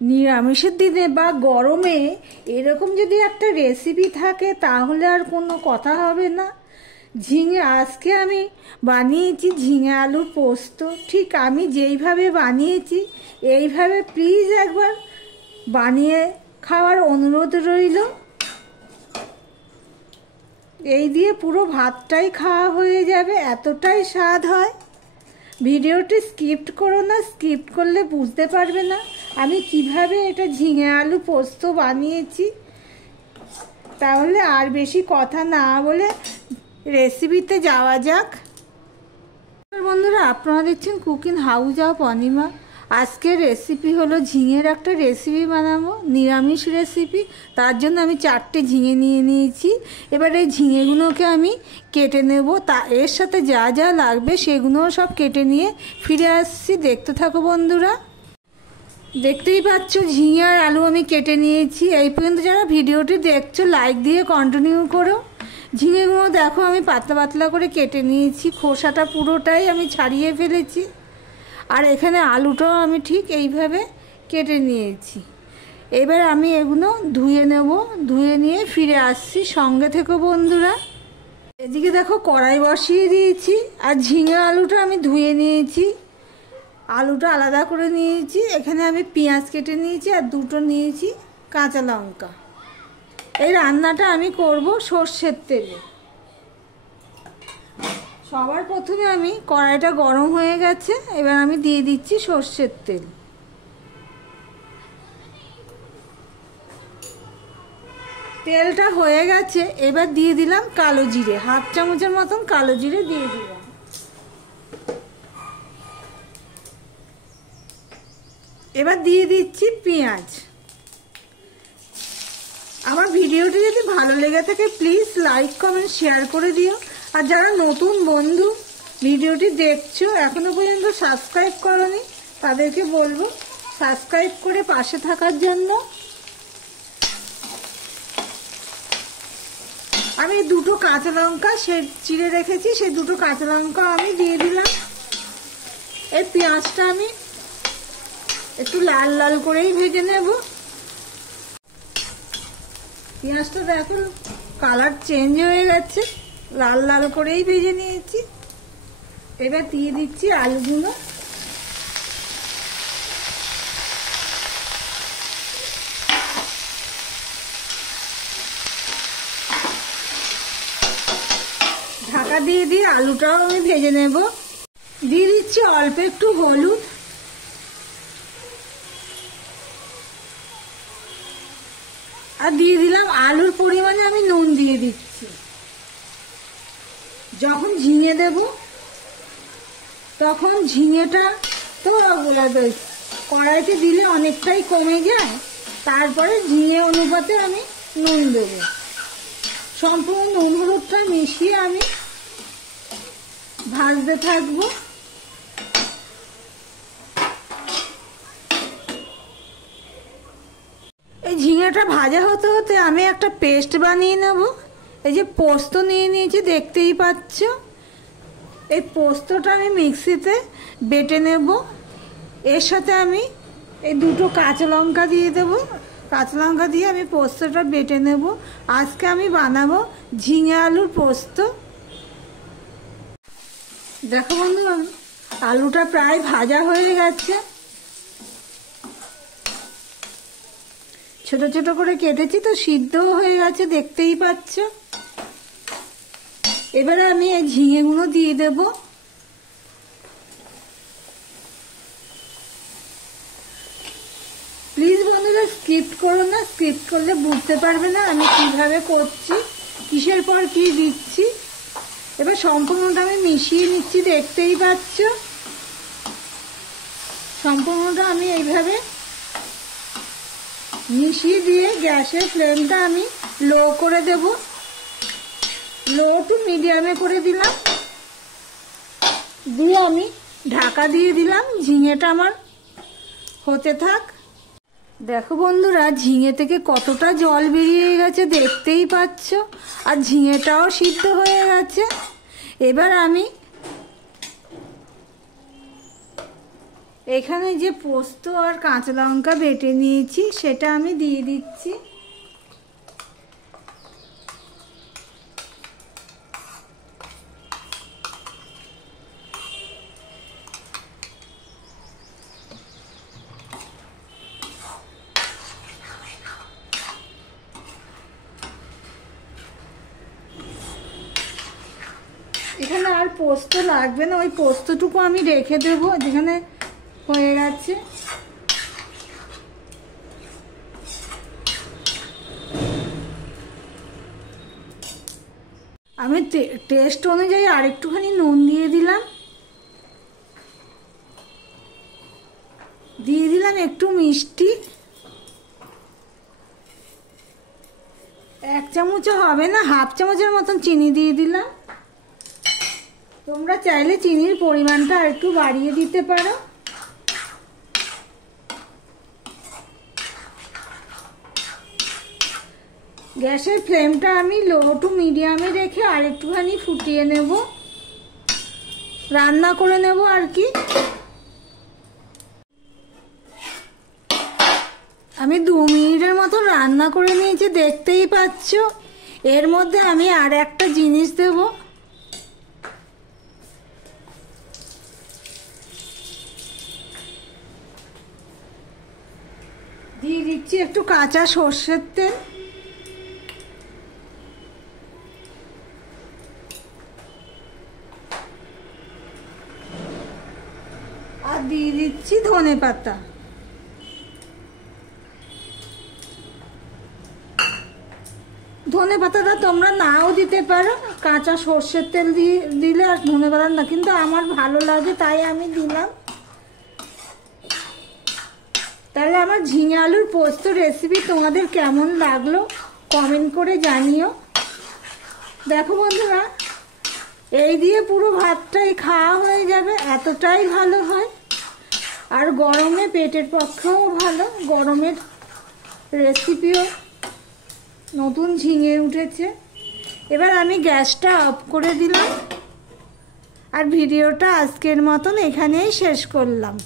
নিরামিষের দিনে বা গরমে এরকম যদি একটা রেসিপি থাকে তাহলে আর কোনো কথা হবে না। আজকে আমি বানিয়েছি ঝিঙে আলুর পোস্ত। ঠিক আমি যেইভাবে বানিয়েছি এইভাবে প্লিজ একবার বানিয়ে খাওয়ার অনুরোধ রইল। এই দিয়ে পুরো ভাতটাই খাওয়া হয়ে যাবে, এতটাই স্বাদ হয়। ভিডিওটি স্কিপ করো না, স্কিপ করলে বুঝতে পারবে না আমি কিভাবে এটা ঝিঙে আলু পোস্ত বানিয়েছি। তাহলে আর বেশি কথা না বলে রেসিপিতে যাওয়া যাক। বন্ধুরা, আপনারা দেখছেন কুকিং হাউস অফ অনিমা। আজকের রেসিপি হলো ঝিঙের একটা রেসিপি বানাবো, নিরামিষ রেসিপি। তার জন্য আমি 4টে ঝিঙে নিয়ে নিয়েছি। এবার এই ঝিঙেগুলোকে আমি কেটে নেব। এর সাথে যা যা লাগবে সেগুলোও সব কেটে নিয়ে ফিরে আসছি। দেখতে থাকো বন্ধুরা। দেখতেই পাচ্ছ ঝিঙে আর আলু আমি কেটে নিয়েছি। এই পর্যন্ত যারা ভিডিওটি দেখছো লাইক দিয়ে কন্টিনিউ করো। ঝিঙেগুলো দেখো আমি পাতলা পাতলা করে কেটে নিয়েছি, খোসাটা পুরোটাই আমি ছাড়িয়ে ফেলেছি। আর এখানে আলুটাও আমি ঠিক এইভাবে কেটে নিয়েছি। এবার আমি এগুলো ধুয়ে নেব, ধুয়ে নিয়ে ফিরে আসছি। সঙ্গে থেকো বন্ধুরা। এদিকে দেখো কড়াই বসিয়ে দিয়েছি আর ঝিঙে আলুটা আমি ধুয়ে নিয়েছি, আলুটা আলাদা করে নিয়েছি। এখানে আমি পেঁয়াজ কেটে নিয়েছি আর 2টো নিয়েছি কাঁচা লঙ্কা। এই রান্নাটা আমি করব সর্ষের তেলে। সবার প্রথমে আমি কড়াইটা গরম হয়ে গেছে, এবার আমি দিয়ে দিচ্ছি সর্ষের তেল। তেলটা হয়ে গেছে, এবার দিয়ে দিলাম কালো জিরে, 1/2 চামচের মতন কালো জিরে দিয়ে দিলাম। এবার দিয়ে দিচ্ছি পেঁয়াজ। আমার ভিডিওটি যদি ভালো লেগে থাকে প্লিজ লাইক কমেন্ট শেয়ার করে দিও। আর যারা নতুন বন্ধু ভিডিওটি দেখছো এখনো পর্যন্ত সাবস্ক্রাইব করোনি তাদেরকে বলবো সাবস্ক্রাইব করে পাশে থাকার জন্য। আমি 2টো কাঁচা লঙ্কা চিড়ে রেখেছি, সেই 2টো কাঁচা লঙ্কা আমি দিয়ে দিলাম। এই পেঁয়াজটা আমি একটু লাল লাল করেই ভেজে নেব। পেঁয়াজটা দেখো কালার চেঞ্জ হয়ে গেছে, লাল লাল করেই ভেজে নিয়েছি। এবার দিয়ে দিচ্ছি আলুগুলো। ঢাকা দিয়ে দিয়ে আলুটাও আমি ভেজে নেব। দিয়ে দিচ্ছি অল্প একটু হলুদ, আর দিয়ে দিলাম আলুর পরিমাণে আমি নুন দিয়ে দিচ্ছি। যখন ঝিঙে দেব তখন ঝিঙেটা তো কড়াইতে দিলে অনেকটাই কমে যায়, তারপরে ঝিঙে অনুপাতে আমি নুন দেব। সম্পূর্ণ নুন হলুদটা মিশিয়ে আমি ভাজতে থাকবো। এই ঝিঙেটা ভাজা হতে হতে আমি একটা পেস্ট বানিয়ে নেব। এই যে পোস্ত নিয়ে নিয়েছি দেখতেই পাচ্ছ, এই পোস্তটা আমি মিক্সিতে বেটে নেব। এর সাথে আমি এই 2টো কাঁচা লঙ্কা দিয়ে দেব। কাঁচা লঙ্কা দিয়ে আমি পোস্তটা বেটে নেব। আজকে আমি বানাবো ঝিঙে আলুর পোস্ত। দেখো বন্ধুরা, আলুটা প্রায় ভাজা হয়ে গেছে। ছোট ছোট করে কেটেছি তো সিদ্ধও হয়ে গেছে দেখতেই পাচ্ছ। এবারে আমি এই ঝিঙেগুলো দিয়ে দেব। প্লিজ বন্ধুরা স্কিপ করো না, স্কিপ করলে বুঝতে পারবে না আমি কিভাবে করছি, কিসের পর কি দিচ্ছি। এবার সম্পূর্ণটা আমি মিশিয়ে নিচ্ছি দেখতেই পাচ্ছ। সম্পূর্ণটা আমি এইভাবে মিশিয়ে দিয়ে গ্যাসের ফ্লেমটা আমি লো করে দেব। লো টু মিডিয়ামে করে দিলাম, দিয়ে আমি ঢাকা দিয়ে দিলাম। ঝিঙেটা আমার হতে থাক। দেখো বন্ধুরা, ঝিঙে থেকে কতটা জল বেরিয়ে গেছে দেখতেই পাচ্ছ, আর ঝিঙেটাও সিদ্ধ হয়ে গেছে। এবার আমি এখানে যে পোস্ত আর কাঁচা লঙ্কা বেটে নিয়েছি সেটা আমি দিয়ে দিচ্ছি। এখানে আর পোস্ত লাগবে না, ওই পোস্তটুকু আমি রেখে দেবো যেখানে হয়ে গেছে। আমি টেস্ট অনুযায়ী আরেকটুখানি নুন দিয়ে দিলাম, দিয়ে দিলাম একটু মিষ্টি, 1 চামচও হবে না, হাফ চামচের মতন চিনি দিয়ে দিলাম। তোমরা চাইলে চিনির পরিমাণটা আর একটু বাড়িয়ে দিতে পারো। গ্যাসের ফ্লেমটা আমি লো টু মিডিয়ামে রেখে আর একটুখানি ফুটিয়ে নেব, রান্না করে নেব আর কি। আমি 2 মিনিটের মতো রান্না করে নিয়েছি, দেখতেই পাচ্ছ। এর মধ্যে আমি আর একটা জিনিস দেব, দিয়ে দিচ্ছি একটু কাঁচা সর্ষের তেল, আর দিয়ে দিচ্ছি ধনেপাতা। ধনেপাতাটা তোমরা নাও দিতে পারো, কাঁচা সর্ষের তেল দিয়ে দিলে আর ধনেপাতা না, কিন্তু আমার ভালো লাগে তাই আমি দিলাম। তাহলে আমার ঝিঙে আলুর পোস্ত রেসিপি তোমাদের কেমন লাগলো কমেন্ট করে জানিও। দেখো বন্ধুরা, এই দিয়ে পুরো ভাতটাই খাওয়া হয়ে যাবে, এতটাই ভালো হয়। আর গরমে পেটের পক্ষেও ভালো, গরমের রেসিপিও। নতুন ঝিঙে উঠেছে। এবার আমি গ্যাসটা অফ করে দিলাম আর ভিডিওটা আজকের মতন এখানেই শেষ করলাম।